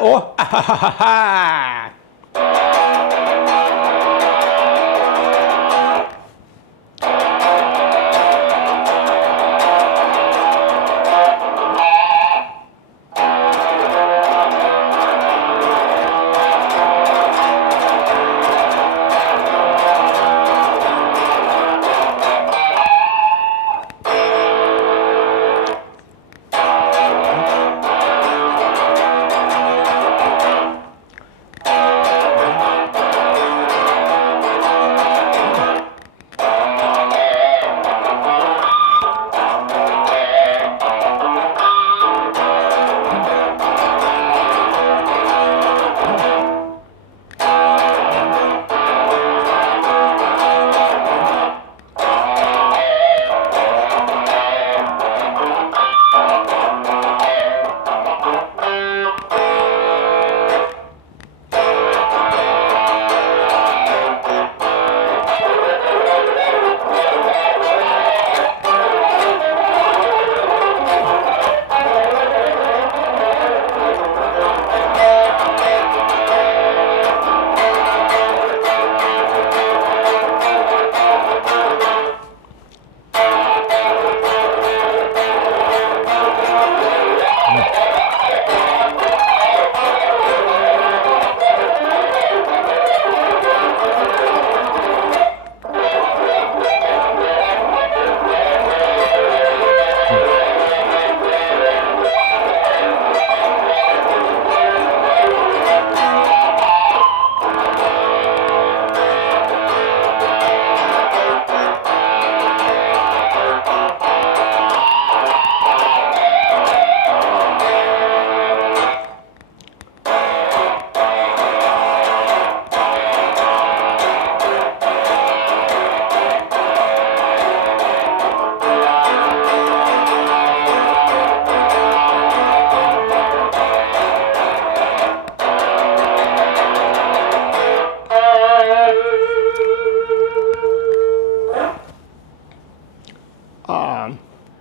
โอ้อ่าฮ่าฮ่าฮ่าฮ่า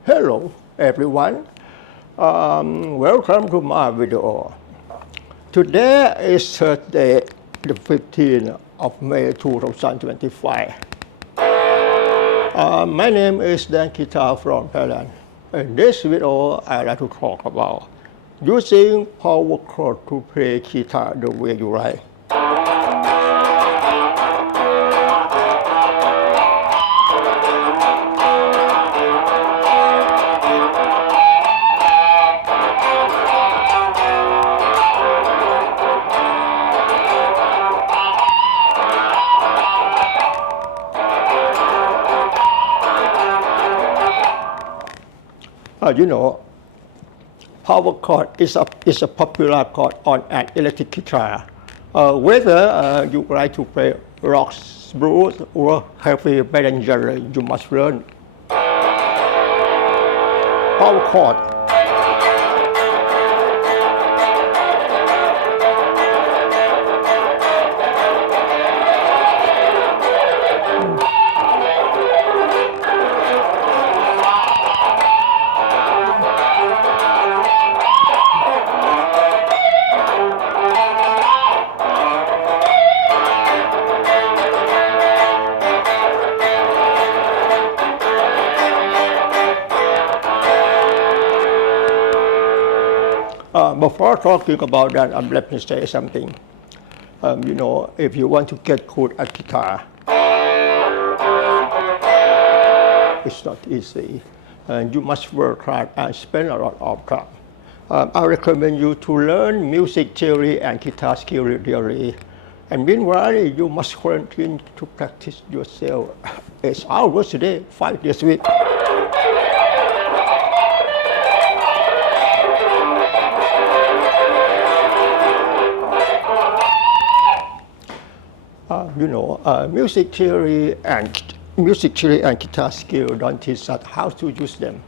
Hello everyone, welcome to my video. Today is Thursday, the 15th of May 2025. My name is Dan Guitar from Thailand. In this video, I'd like to talk about using power chord to play guitar the way you like. You know, power chord is a popular chord on an electric guitar. Whether you like to play rock, blues, or heavy metal genre, you must learn power chord. Before talking about that, let me say something. You know, if you want to get good at guitar, it's not easy. You must work hard and spend a lot of time. I recommend you to learn music theory and guitar skill theory. And meanwhile, you must continue to practice yourself 8 hours a day, 5 days a week. You know, music theory and guitar skill don't teach us how to use them,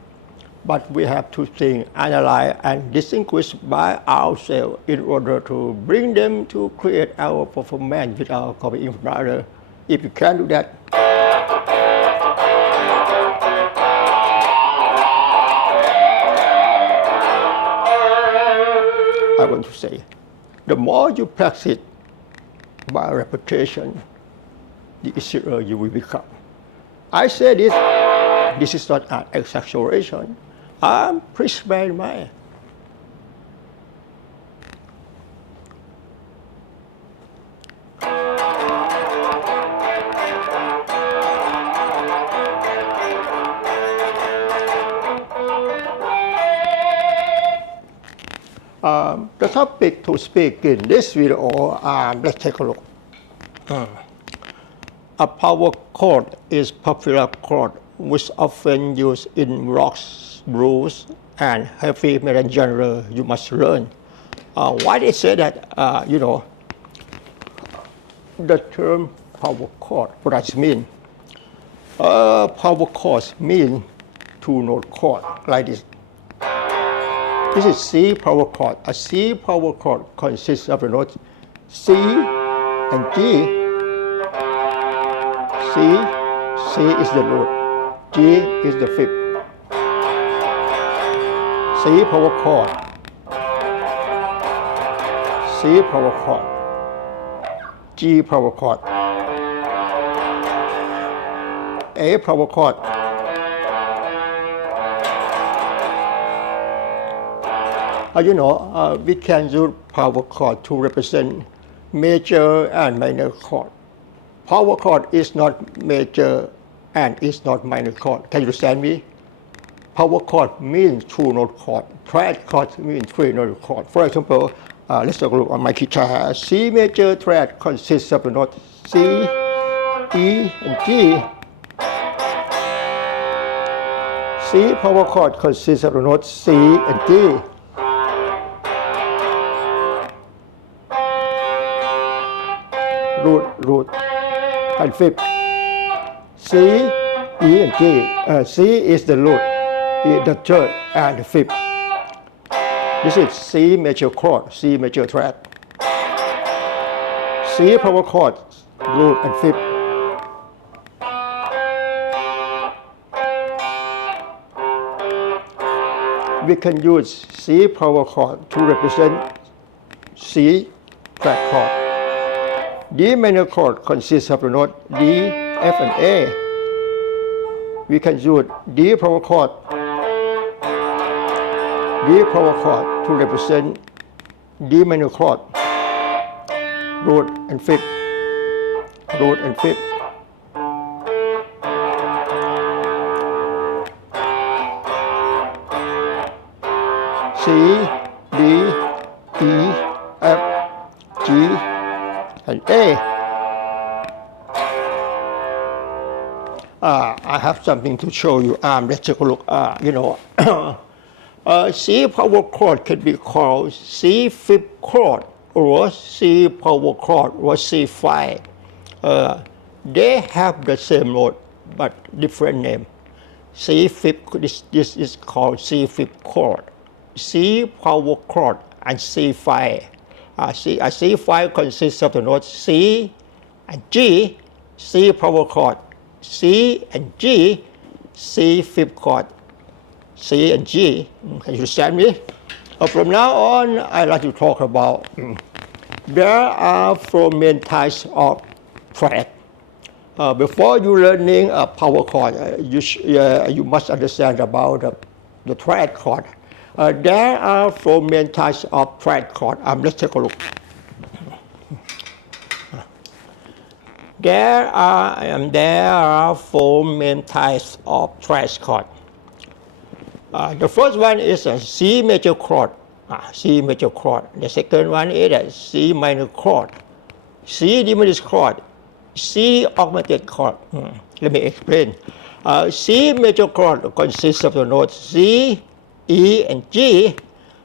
but we have to think, analyze, and distinguish by ourselves in order to bring them to create our performance without copying from others. If you can't do that, I want to say, The more you practice by repetition, the easier you will become. I say this is not an exaggeration. I'm preached by my. The topic to speak in this video, let's take a look. A power chord is popular chord which often used in rock, blues, and heavy metal genre. You must learn. Why they say that? The term power chord. What does it mean? Power chords mean two-note chord like this. This is C power chord. A C power chord consists of the notes C and G. C is the root, G is the fifth. C power chord, C power chord, G power chord, A power chord, we can use power chord to represent major and minor chord. Power chord is not major and is not minor chord. Can you understand me? Power chord means two-note chord. Triad chord means three-note chord. For example, let's take a look on my guitar. C major triad consists of the notes C, E, and G. C power chord consists of the notes C and G. Root, and fifth. C, E, and G. C is the root, E the third, and the fifth. This is C major chord, C major triad. C power chord, root and fifth. We can use C power chord to represent C flat chord. D minor chord consists of the note D, F, and A. We can use D power chord to represent D minor chord, root and fifth, root and fifth. C, D, E, F, G, and A. I have something to show you. Let's take a look. C power chord can be called C fifth chord or C power chord or C5. They have the same note but different name. C fifth. This is called C fifth chord. C power chord and C5. A C5 consists of the notes C and G, C power chord, C and G, C fifth chord, C and G. Can you understand me? From now on, I'd like to talk about there are four main types of triad. Before you learning a power chord, you must understand about the triad chord. There are four main types of triad chord. Let's take a look. There are four main types of triad chord. The first one is a C major chord. C major chord. The second one is a C minor chord, C diminished chord, C augmented chord. Let me explain. C major chord consists of the notes C, E, and G,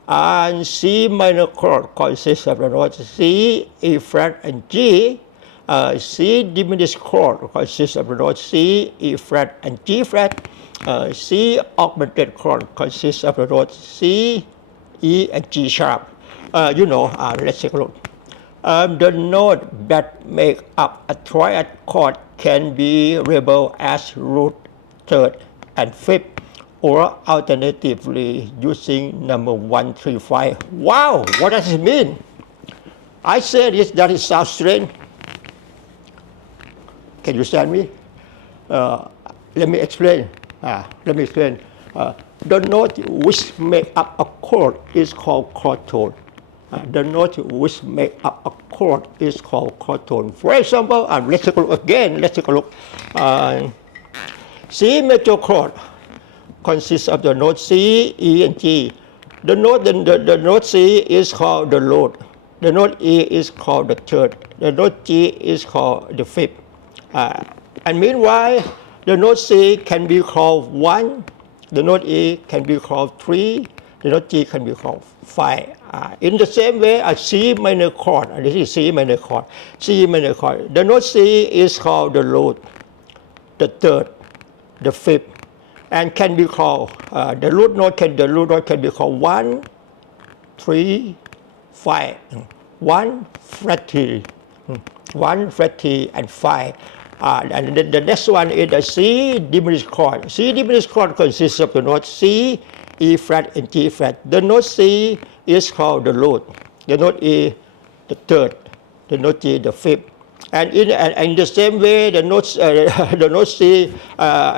and C minor chord consists of the notes C, E flat, and G. C diminished chord consists of the notes C, E flat, and G flat. C augmented chord consists of the notes C, E, and G sharp. Let's take a look. The note that make up a triad chord can be labeled as root, third, and fifth, or alternatively using number 1, 3, 5. Wow, what does it mean? I say this, that it sounds strange. Can you understand me? Let me explain. The note which make up a chord is called chord tone. The note which make up a chord is called chord tone. For example, let's take a look again. Let's take a look. C major chord consists of the note C, E, and G. The note C is called the load. The note E is called the third. The note G is called the fifth. And meanwhile, the note C can be called 1, the note E can be called 3, the note G can be called 5. In the same way, a C minor chord, this is C minor chord, C minor chord. The note C is called the load, the third, the fifth, and can be called, the root note can be called 1, 3, 5, 1, fret 3, 1, fret 3, and 5. And the next one is the C diminished chord. C diminished chord consists of the note C, E flat, and G flat. The note C is called the load. The note E, the third. The note G, the fifth. And in the same way, the note C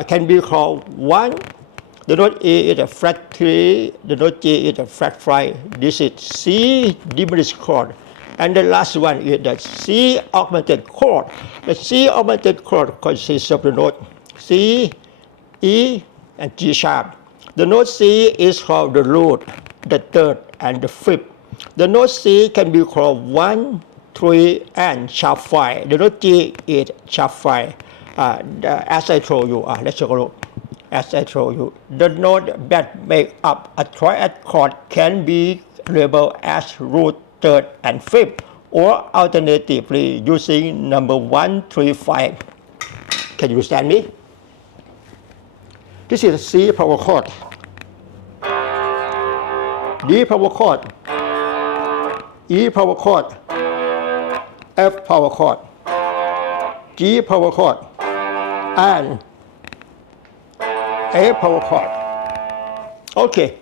can be called 1. The note E is a flat 3. The note G is a flat 5. This is C diminished chord. And the last one is the C augmented chord. The C augmented chord consists of the note C, E, and G sharp. The note C is called the root, the third, and the fifth. The note C can be called 1, 3, and sharp 5. The note G is sharp 5. As I told you, let's take a look. As I told you, the note that make up a triad chord can be labeled as root, third, and fifth, or alternatively using number 1, 3, 5. Can you understand me? This is a C power chord, D power chord, E power chord, F power chord, G power chord, and A power chord. Okay.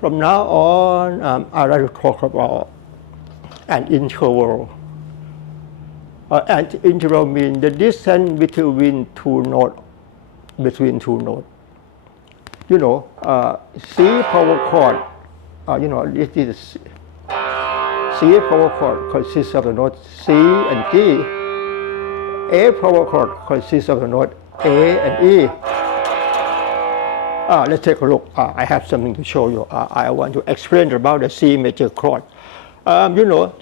From now on, I'd like to talk about an interval. An interval means the distance between two notes. You know, C power chord. This is C power chord consists of the note C and G. A power chord consists of the note A and E. Let's take a look. I have something to show you. I want to explain about the C major chord.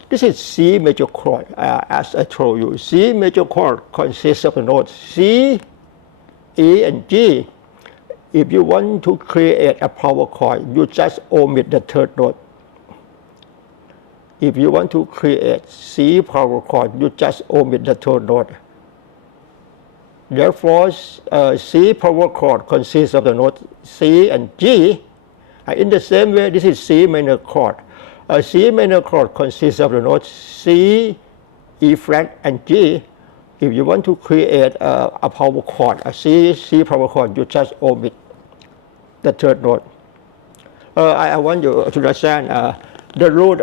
This is C major chord. As I told you, C major chord consists of the notes C, E, and G. If you want to create a power chord, you just omit the third note. If you want to create C power chord, you just omit the third note. Therefore, C power chord consists of the note C and G. In the same way, this is C minor chord. C minor chord consists of the notes C, E flat, and G. If you want to create a power chord, a C power chord, you just omit the third note. I want you to understand the root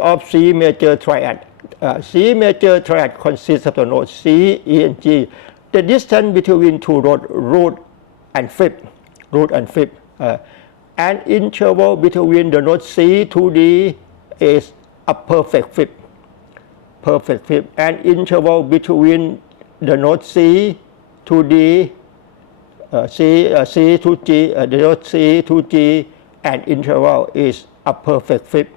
of C major triad. C major triad consists of the notes C, E, and G. The distance between two notes, root and fifth. An interval between the note C to D is a perfect fifth. An interval between the note C to D, C to G, the note C to G, an interval is a perfect fifth.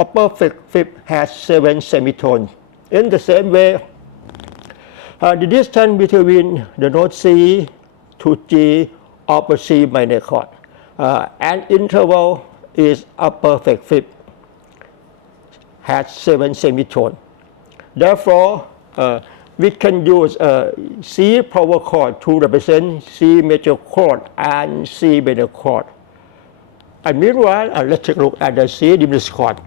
A perfect fifth has 7 semitones. In the same way, the distance between the note C to G of a C minor chord, an interval is a perfect fifth, has 7 semitones. Therefore, we can use C power chord to represent C major chord and C minor chord. And meanwhile, let's take a look at the C diminished chord.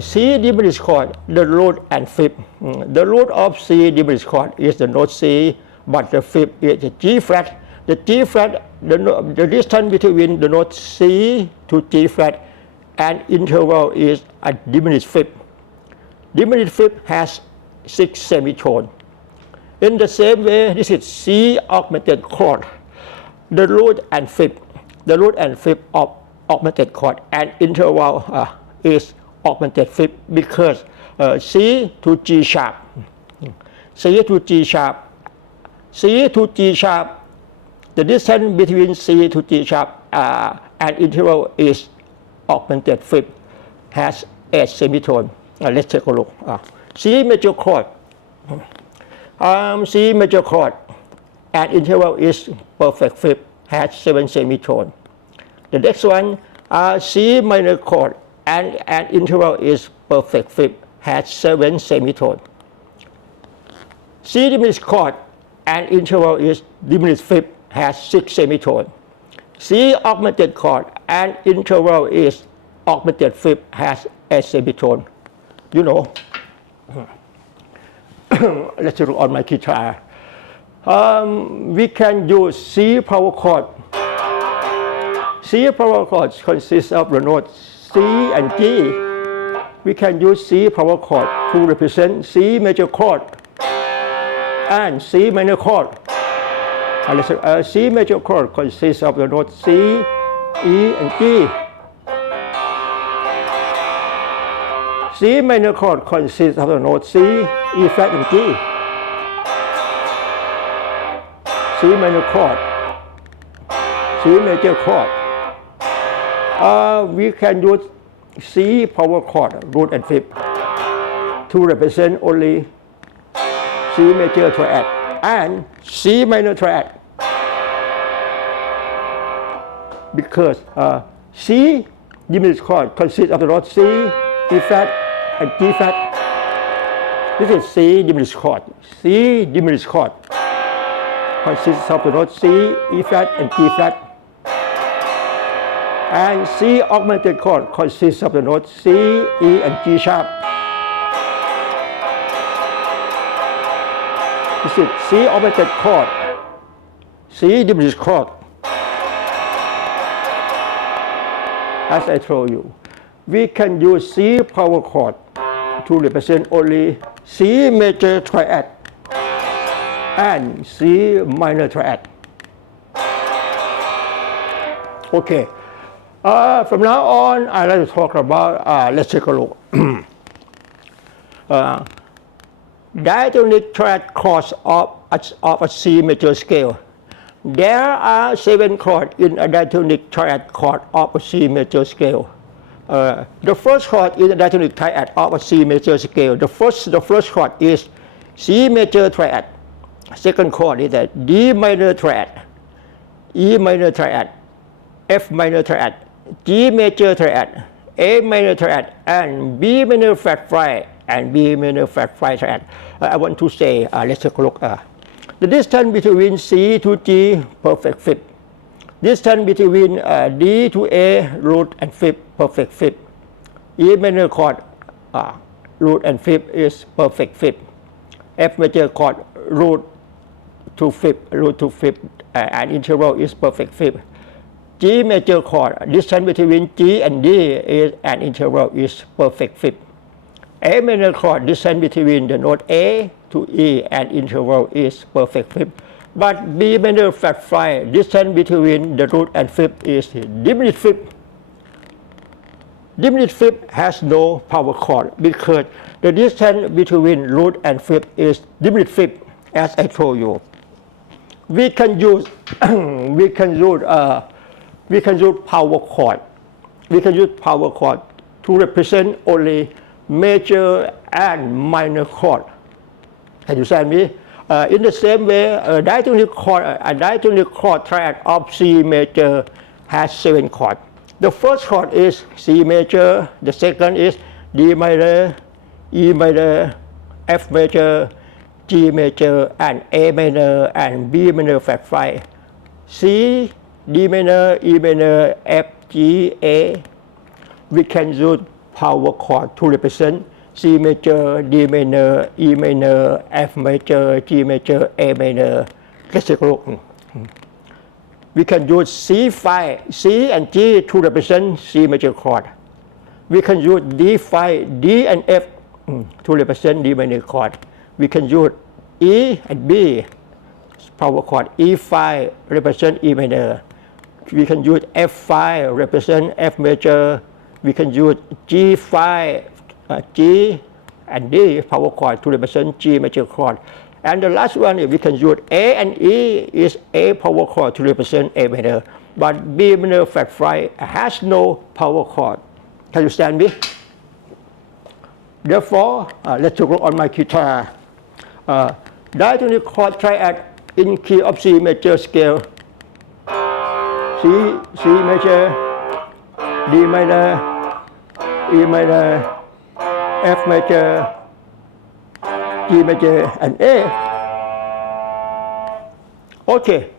C diminished chord, the root and fifth. The root of C diminished chord is the note C, but the fifth is the G flat. The G flat, the distance between the note C to G flat and interval is a diminished fifth. Diminished fifth has 6 semitones. In the same way, this is C augmented chord. The root and fifth of augmented chord and interval is augmented fifth because C to G sharp, C to G sharp, C to G sharp. The distance between C to G sharp and interval is augmented fifth, has 8 semitones. Let's take a look. C major chord, C major chord, and interval is perfect fifth, has 7 semitones. The next one, C minor chord, and interval is perfect fifth, has 7 semitones. C diminished chord, and interval is diminished fifth, has 6 semitones. C augmented chord, and interval is augmented fifth, has 8 semitones. You know, let's look on my guitar. We can use C power chord. C power chord consists of the notes C and G. We can use C power chord to represent C major chord and C minor chord. C major chord consists of the notes C, E, and G. C minor chord consists of the notes C, E flat, and G. C minor chord, C major chord. We can use C power chord, root and fifth, to represent only C major triad and C minor triad. Because C diminished chord consists of the notes C, E flat, and G flat. This is C diminished chord. C diminished chord consists of the notes C, E flat, and G flat. And C augmented chord consists of the notes C, E, and G sharp. This is C augmented chord, C diminished chord. As I told you, we can use C power chord to represent only C major triad and C minor triad. Okay. From now on, I'd like to talk about, let's take a look. Diatonic triad chords of a C major scale. There are 7 chords in a diatonic triad chord of a C major scale. The first chord in a diatonic triad of a C major scale. The first chord is C major triad. Second chord is a D minor triad, E minor triad, F minor triad, G major triad, A minor triad, and B minor flat 5 and B minor flat 5 triad. I want to say, let's take a look. The distance between C to G, perfect fifth. Distance between D to A, root and fifth, perfect fifth. E minor chord, root and fifth is perfect fifth. F major chord, root to fifth, and interval is perfect fifth. G major chord, distance between G and D is an interval is perfect fifth. A minor chord, distance between the note A to E and interval is perfect fifth. But B minor flat 5, distance between the root and fifth is diminished fifth. Diminished fifth has no power chord because the distance between root and fifth is diminished fifth, as I told you. We can use power chord. We can use power chord to represent only major and minor chord. Understand me? In the same way, a diatonic chord triad of C major has 7 chords. The first chord is C major. The second is D minor, E minor, F major, G major, and A minor, and B minor flat 5. C, D minor, E minor, F, G, A. We can use power chord to represent C major, D minor, E minor, F major, G major, A minor. Let's take a look. We can use C5, C and G to represent C major chord. We can use D5, D and F to represent D minor chord. We can use E and B, power chord. E5 represent E minor. We can use F5 represent F major. We can use G5, G and D power chord to represent G major chord. And the last one we can use A and E is A power chord to represent A minor. But B minor flat 5 has no power chord. Can you stand me? Therefore, let's take a look on my guitar. Diatonic chord triad in key of C major scale. C major, D minor, E minor, F major, G major, and A. Okay.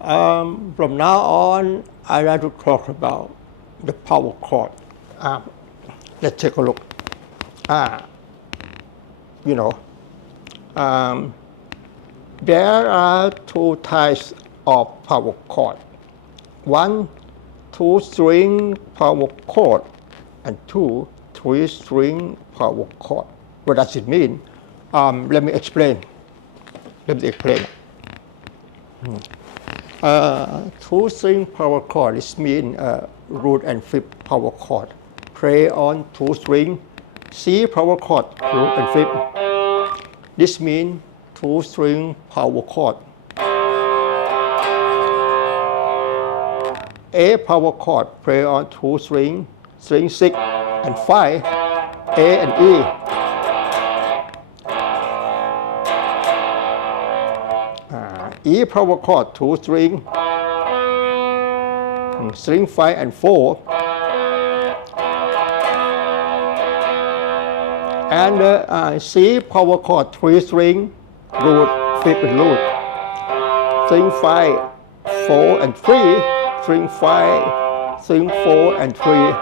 From now on, I'd like to talk about the power chord. Let's take a look. There are two types of power chord. One, 2-string power chord, and two, 3-string power chord. What does it mean? Let me explain. 2-string power chord is mean root and fifth power chord. Play on 2-string, C power chord, root and fifth. This means 2-string power chord. A power chord play on 2-string, string 6 and 5, A and E. E power chord 2-string, string 5 and 4, and C power chord 3-string, root, fifth and root, string 5, 4 and 3, string 5, string 4 and 3.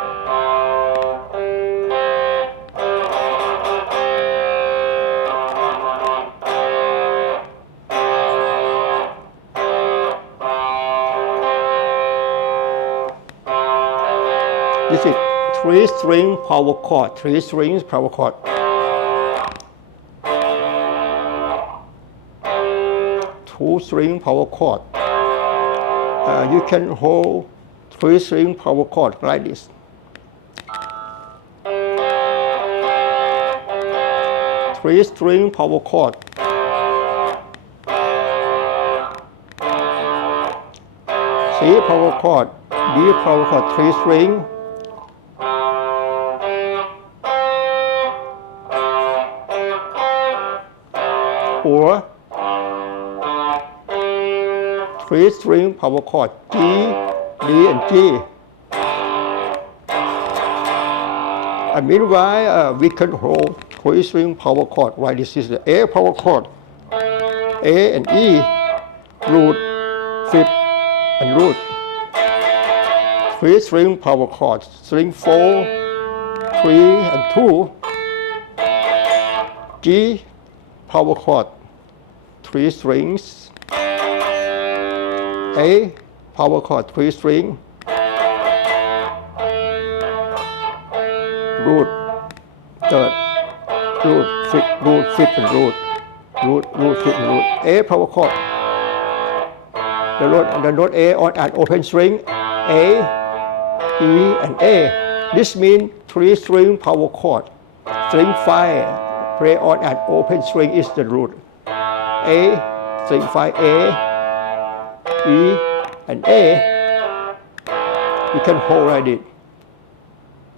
This is 3-string power chord, 3 strings power chord. 2-string power chord. You can hold 3-string power chord like this. Three-string power chord. C power chord, D power chord, 3-string. Or 3-string power chord G, D, and G. And meanwhile, we can hold 3-string power chord. Right, this is the A power chord, A and E, root, fifth, and root. 3-string power chord, string 4, 3, and 2. G power chord, 3 strings. A power chord, 3-string. Root, third, root, fifth, and root. Root, fifth, and root. A power chord. The note A on an open string, A, E, and A. This means 3-string power chord. String 5 play on an open string is the root. A, string 5, A, E, and A. You can hold like this.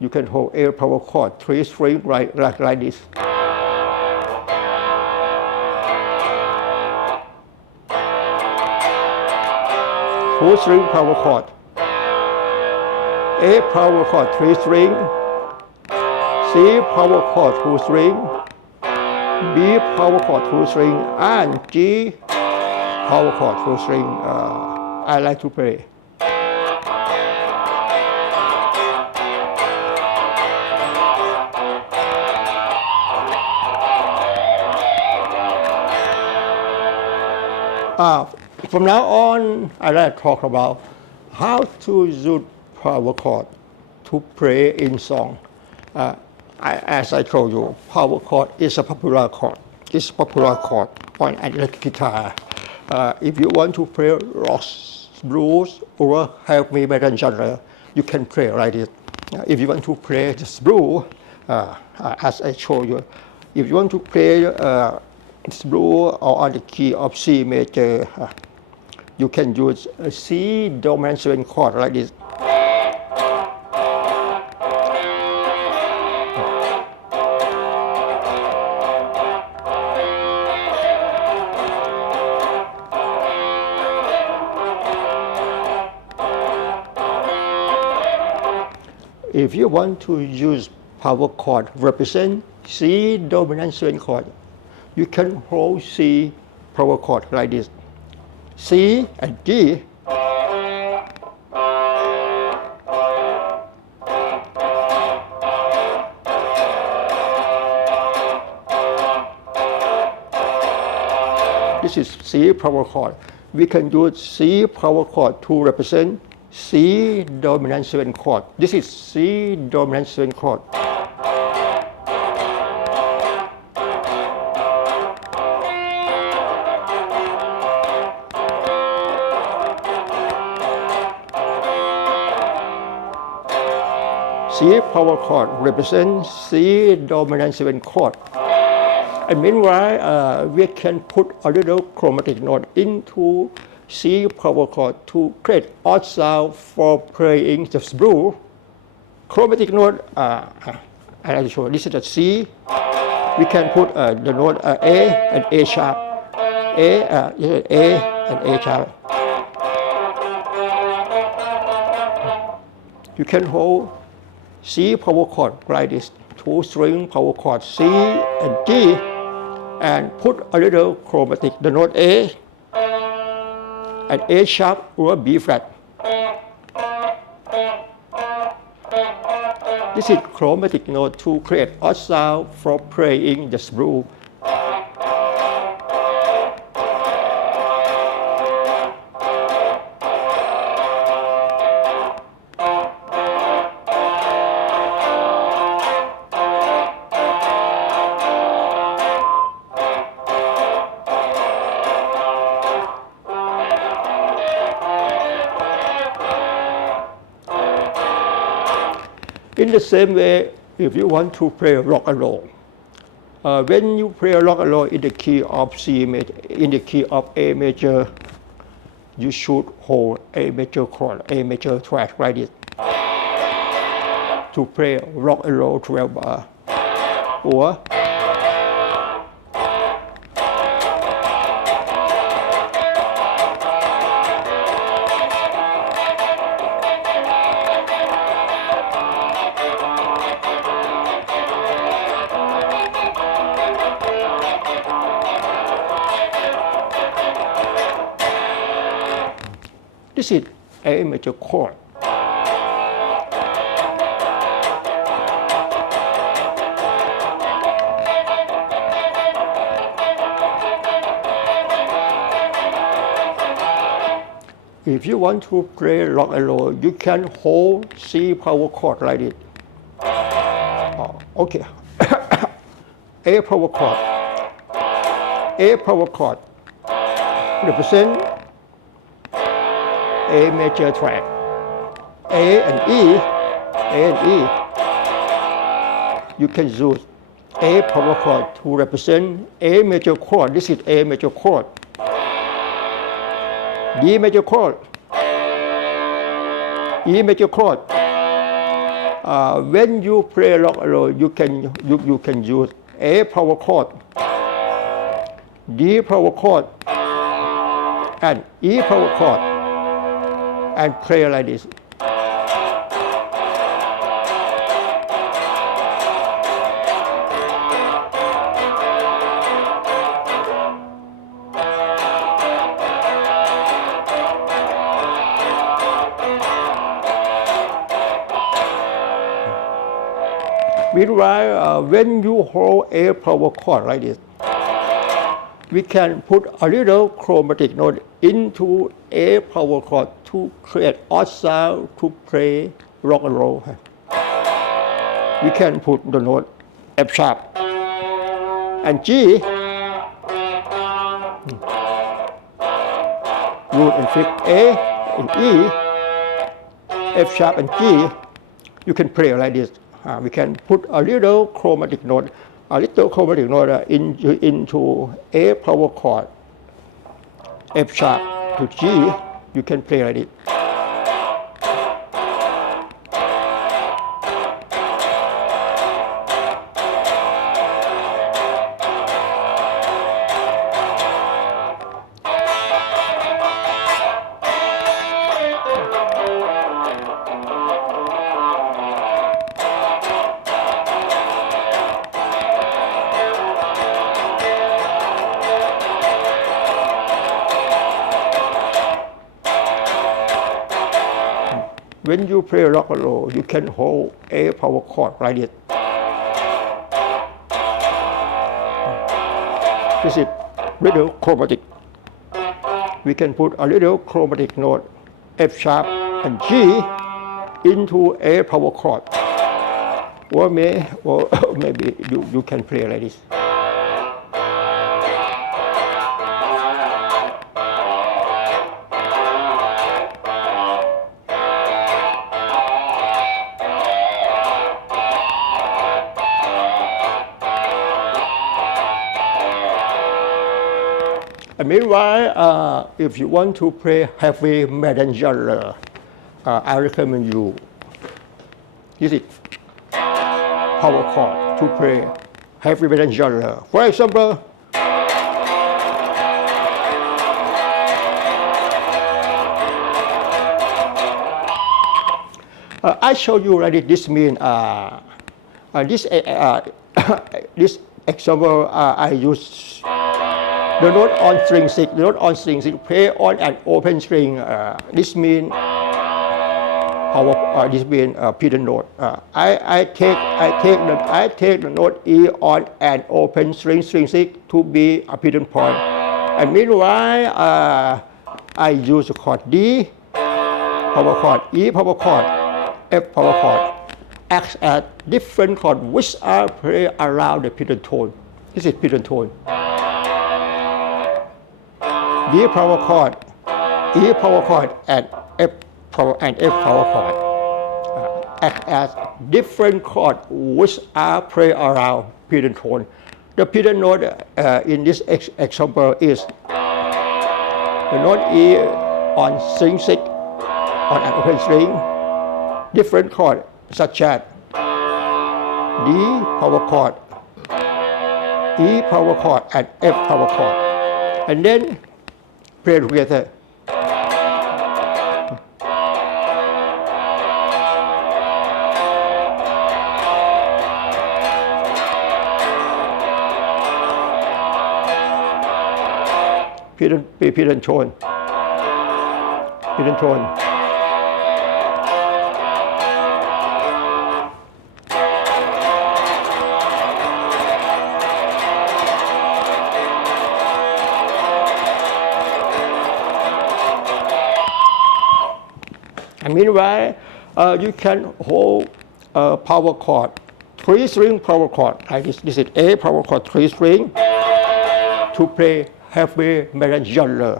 You can hold A power chord, 3-string like this. Two-string power chord. A power chord, 3-string. C power chord, 2-string. B power chord 2 string, and G power chord 2 string. I like to play. From now on, I like to talk about how to use power chord to play in song. As I told you, power chord is a popular chord. It's a popular chord on electric guitar. If you want to play rock, blues, or heavy metal genre, you can play like this. If you want to play the blues, as I showed you, if you want to play blues or on the key of C major, you can use a C dominant 7 chord like this. If you want to use power chord represent C dominant 7 chord, you can hold C power chord like this. C and G. This is C power chord. We can use C power chord to represent C dominant 7 chord. This is C dominant 7 chord. C power chord represents C dominant 7 chord. And meanwhile, we can put a little chromatic note into C power chord to create odd sound for playing the blues. Chromatic note, I will show. This is the C. We can put the note A and A sharp. A and A sharp. You can hold C power chord like this, 2 string power chord C and G, and put a little chromatic, the note A and A sharp or B flat. This is chromatic note to create odd sound for playing the blues. In the same way, if you want to play rock and roll, when you play rock and roll in the key of C major, in the key of A major, you should hold A major chord, A major track like this. To play rock and roll 12 bar, or this is A major chord. If you want to play rock and roll, you can hold C power chord like this. Okay. A power chord. A power chord represent A major track. A and E, you can use A power chord to represent A major chord. This is A major chord. D major chord. E major chord. When you play rock and roll, you can use A power chord, D power chord, and E power chord, and play like this. Meanwhile, when you hold a power chord like this, we can put a little chromatic note into a power chord to create odd sound to play rock and roll. We can put the note F sharp and G, root and fifth A and E, F sharp and G. You can play like this. We can put a little chromatic note into A power chord, F sharp to G. You can play like this. When you play rock and roll, you can hold a power chord like this. This is little chromatic. We can put a little chromatic note, F sharp and G, into a power chord. Or maybe you can play like this. Meanwhile, if you want to play heavy melancholy, I recommend you use it power chord to play heavy melancholy. For example, I show you already. This means this example I use. The note on string 6, the note on string 6 play on an open string. This means pedal note. I take the note E on an open string 6 to be a pedal point. And meanwhile, I use the chord D power chord, E power chord, F power chord, acts as different chords which are played around the pedal tone. This is pedal tone. D power chord, E power chord, and F power chord act as different chords which are played around pedal tone. The pedal note in this example is the note E on string 6 on an open string. Different chords such as D power chord, E power chord, and F power chord, and then play together. Pedal tone. Pedal tone. And meanwhile, you can hold a power chord, 3-string power chord like this. This is A power chord 3-string to play heavy melancholy.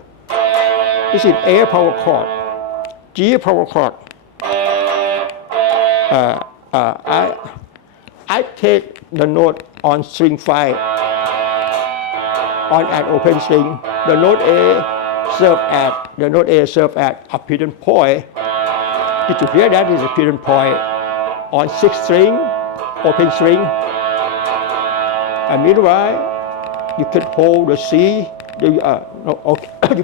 This is A power chord, G power chord. I take the note on string 5 on an open string. The note A serves as a pedal point. Did you hear that? Is a pedal point on 6th string, open string. And meanwhile, you can hold the C. You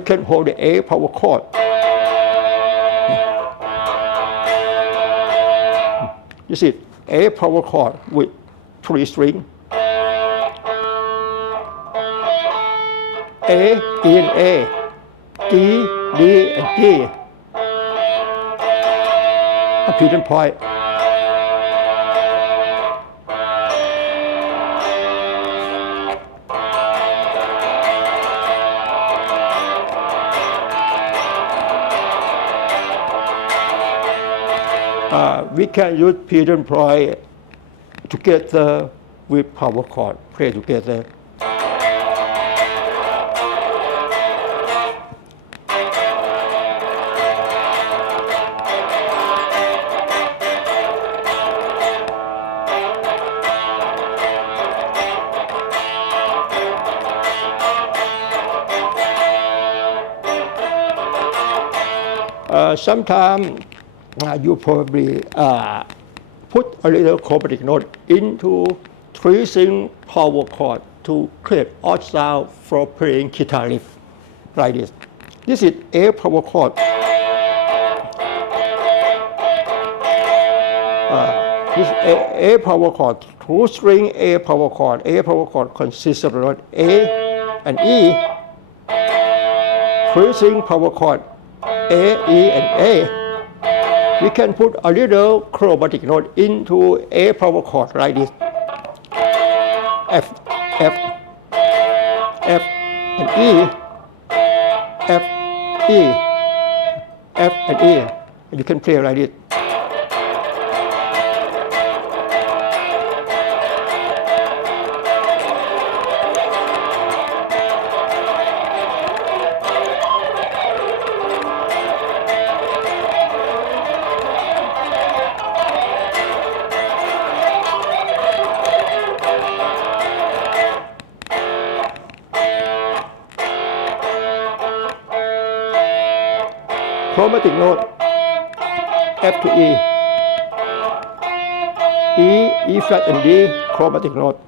can hold the A power chord. This is A power chord with 3 strings. A, E and A, D, D and G. A pedal point. We can use pedal point together with power chord, play together. Sometimes you probably put a little chromatic note into three-string power chord to create odd sound for playing guitar riff like this. This is A power chord. This A power chord, two-string A power chord. A power chord consists of the note A and E. Three-string power chord A, E, and A. We can put a little chromatic note into A power chord like this. F, F, F, and E, F, E, F, and E. And you can play like this. Chromatic note F to E, E flat and D, chromatic note.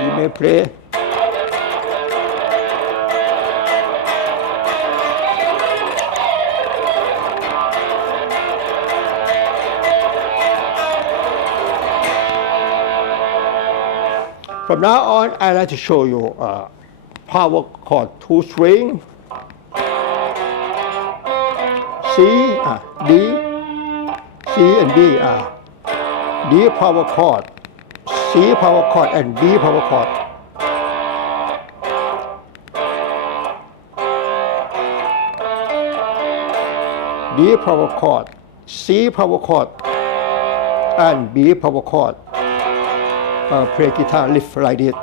You may play. From now on, I'd like to show you power chord two string, C, D, C and D, D power chord, C power chord, and B power chord. D power chord, C power chord, and B power chord. Play guitar riff like this.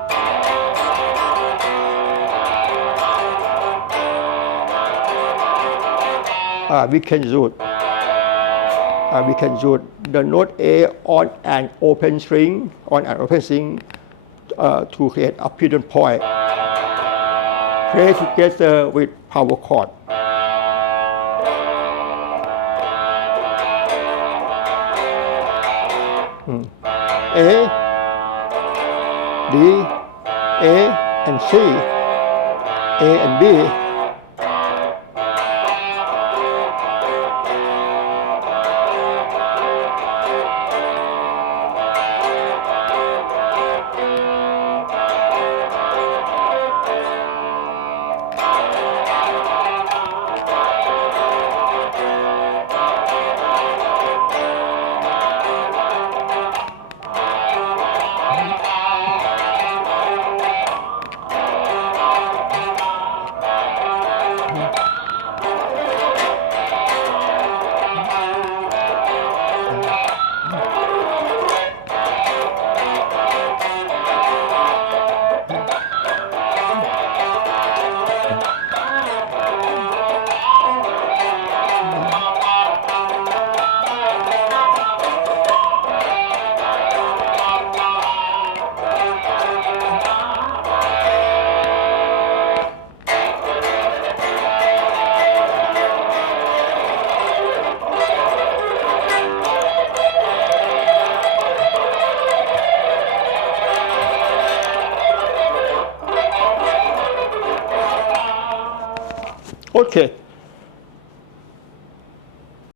We can use the note A on an open string, to create a pedal point. Play together with power chord. A, D, A, and C, A and B. Okay.